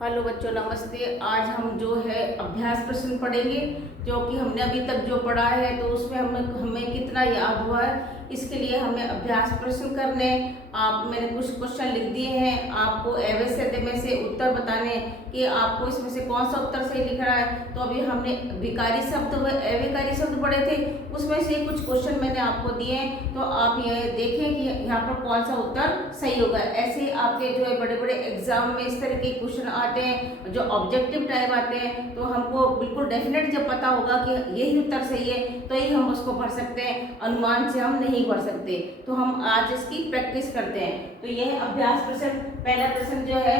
Hello बच्चों, नमस्ते। आज हम जो है अभ्यास प्रश्न पढ़ेंगे, जो कि हमने अभी तक जो पढ़ा है तो उसमें हमें कितना याद हुआ है, इसके लिए हमें अभ्यास प्रश्न करने। मैंने कुछ क्वेश्चन लिख दिए हैं, आपको एवं में से उत्तर बताने कि आपको इसमें से कौन सा उत्तर सही लिख रहा है। तो अभी हमने विकारी शब्द व अविकारी शब्द पढ़े थे, उसमें से कुछ क्वेश्चन मैंने आपको दिए हैं, तो आप ये देखें कि यहाँ पर कौन सा उत्तर सही होगा। ऐसे आपके जो है बड़े बड़े एग्जाम में इस तरह के क्वेश्चन आते हैं जो ऑब्जेक्टिव टाइप आते हैं, तो हमको बिल्कुल डेफिनेट जब पता होगा कि यही उत्तर सही है तो ही हम उसको पढ़ सकते हैं, अनुमान से हम नहीं पढ़ सकते। तो हम आज इसकी प्रैक्टिस करते हैं। तो यह अभ्यास प्रश्न, पहला प्रश्न जो है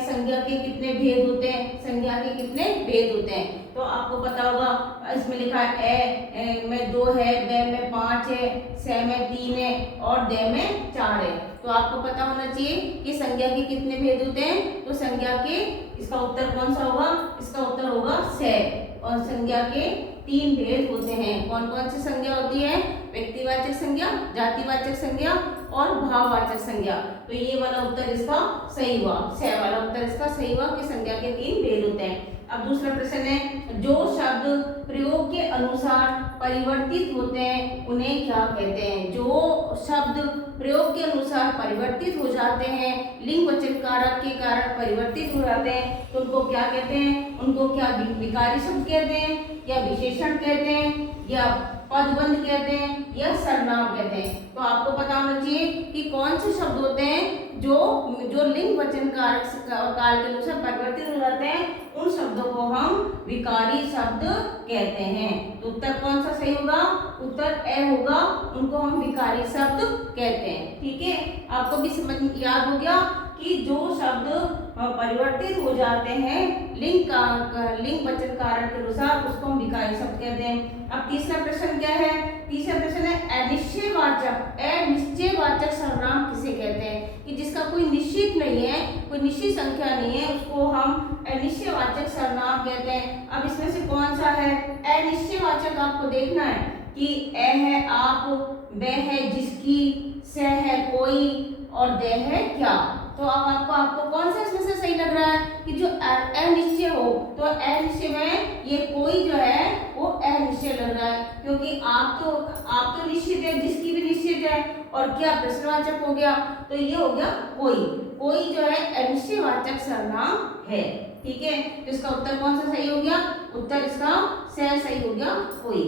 संज्ञा के कितने भेद होते हैं, संज्ञा के कितने भेद होते हैं। तो आपको पता होगा, इसमें लिखा है ए में 2 है, ब में 5 है, स में 3 है और द में 4 है। तो आपको पता होना चाहिए कि संज्ञा के कितने भेद होते हैं। तो संज्ञा के, इसका उत्तर कौन सा होगा, इसका उत्तर होगा स। और संज्ञा के 3 भेद होते हैं। कौन कौन सी संज्ञा होती है? व्यक्तिवाचक संज्ञा, जातिवाचक संज्ञा और भाववाचक संज्ञा। तो ये वाला उत्तर इसका सही हुआ, स वाला उत्तर इसका सही हुआ कि संज्ञा के 3 भेद होते हैं। अब दूसरा प्रश्न है, जो शब्द प्रयोग के अनुसार परिवर्तित होते हैं उन्हें क्या कहते हैं? जो शब्द प्रयोग के अनुसार परिवर्तित हो जाते हैं, लिंग वचन कारक के कारण परिवर्तित हो जाते हैं, तो उनको क्या कहते हैं? उनको क्या विकारी शब्द कहते हैं, या विशेषण कहते हैं, या पदबंध कहते हैं, या सर्वनाम कहते हैं। तो आपको पता होना चाहिए कि कौन से शब्द होते हैं जो लिंग वचन कारक काल के अनुसार परिवर्तित हो जाते हैं, उन शब्दों को हम विकारी शब्द कहते हैं। तो उत्तर कौन सा सही होगा? उत्तर ए होगा, उनको हम विकारी शब्द कहते हैं। ठीक है, आपको भी समझ याद हो गया कि जो शब्द परिवर्तित हो जाते हैं लिंग वचन कारक के अनुसार, उसको हम विकारी शब्द कहते हैं। अब तीसरा प्रश्न क्या है? तीसरा प्रश्न है अनिश्चयवाचक, अनिश्चयवाचक सर्वनाम किसे कहते हैं? कि जिसका कोई निश्चित नहीं है, कोई निश्चित संख्या नहीं है, उसको हम अनिश्चयवाचक सर्वनाम कहते हैं। अब इसमें से कौन सा है अनिश्चयवाचक? आपको देखना है कि ए है आप, ब है जिसकी, स है कोई और द है क्या। तो अब आपको कौन सा इसमें से सही लग रहा है कि जो अनिश्चय हो? तो अनिश्चय में ये कोई जो है वो अनिश्चय लग रहा है, क्योंकि आप तो निश्चित है, जिसकी भी निश्चित है, और क्या प्रश्नवाचक हो गया, तो ये हो गया कोई जो है अनिश्चयवाचक सर्वनाम है। ठीक है, तो इसका उत्तर कौन सा सही हो गया? उत्तर इसका स सही हो गया, कोई।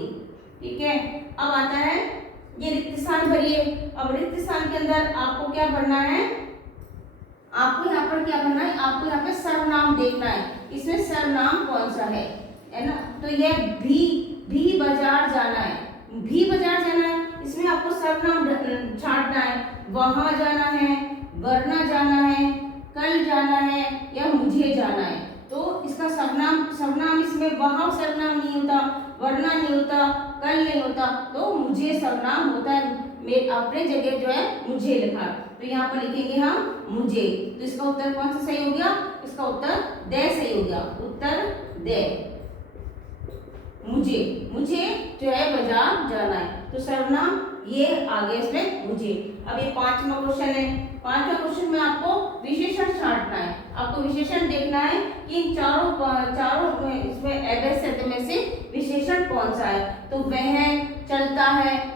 ठीक है, अब आता है ये रिक्त स्थान भरिए। अब रिक्त स्थान के अंदर आपको क्या भरना है? आपको यहाँ पर क्या भरना है? आपको यहाँ पे सर्वनाम देखना है, इसमें सर्वनाम कौन सा है ना। तो ये भी बाजार जाना है, भी बाजार जाना है, इसमें आपको सर्वनाम छांटना है। वहां जाना है, वरना जाना है, कल जाना है, या मुझे जाना है। तो इसका सर्वनाम इसमें वहां सर्वनाम नहीं होता, वरना नहीं होता, कल नहीं होता, तो मुझे सर्वनाम होता है। मैं अपने जगह जो है मुझे लिखा, तो यहाँ पर लिखेंगे हम मुझे। तो इसका उत्तर कौन सा सही हो गया? इसका उत्तर द सही हो गया, उत्तर द। मुझे जो है बाजार जाना है, तो सर्वनाम ये आगे इसमें मुझे। अब ये 5वां क्वेश्चन है। 5वां क्वेश्चन में आपको विशेषण छांटना है, आपको विशेषण देखना है कि इन चारों इसमें अवयव में से विशेषण कौन सा है। तो वह चलता है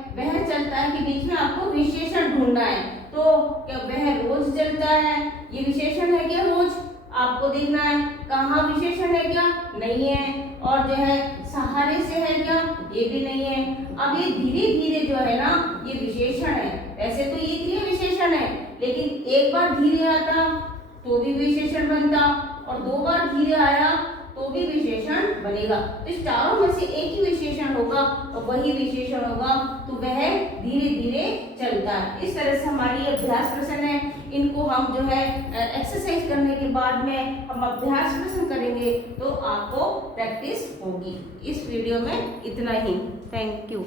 के बीच में आपको विशेषण ढूंढना है। तो क्या वह रोज चलता है, ये विशेषण है क्या? रोज आपको देखना है। कहाँ विशेषण है क्या? नहीं है। और जो है सहारे से है क्या? ये भी नहीं है। अब ये धीरे धीरे जो है ना, ये विशेषण है। वैसे तो ये क्रिया विशेषण है, लेकिन एक बार धीरे आता तो भी विशेषण बनता, और 2 बार धीरे आया तो भी विशेषण बनेगा। तो इस चारों में से एक ही विशेषण होगा, और वही विशेषण होगा, तो वह धीरे धीरे चलता है। इस तरह से हमारी अभ्यास प्रश्न है, इनको हम जो है एक्सरसाइज करने के बाद में हम अभ्यास प्रश्न करेंगे, तो आपको प्रैक्टिस होगी। इस वीडियो में इतना ही। Thank you.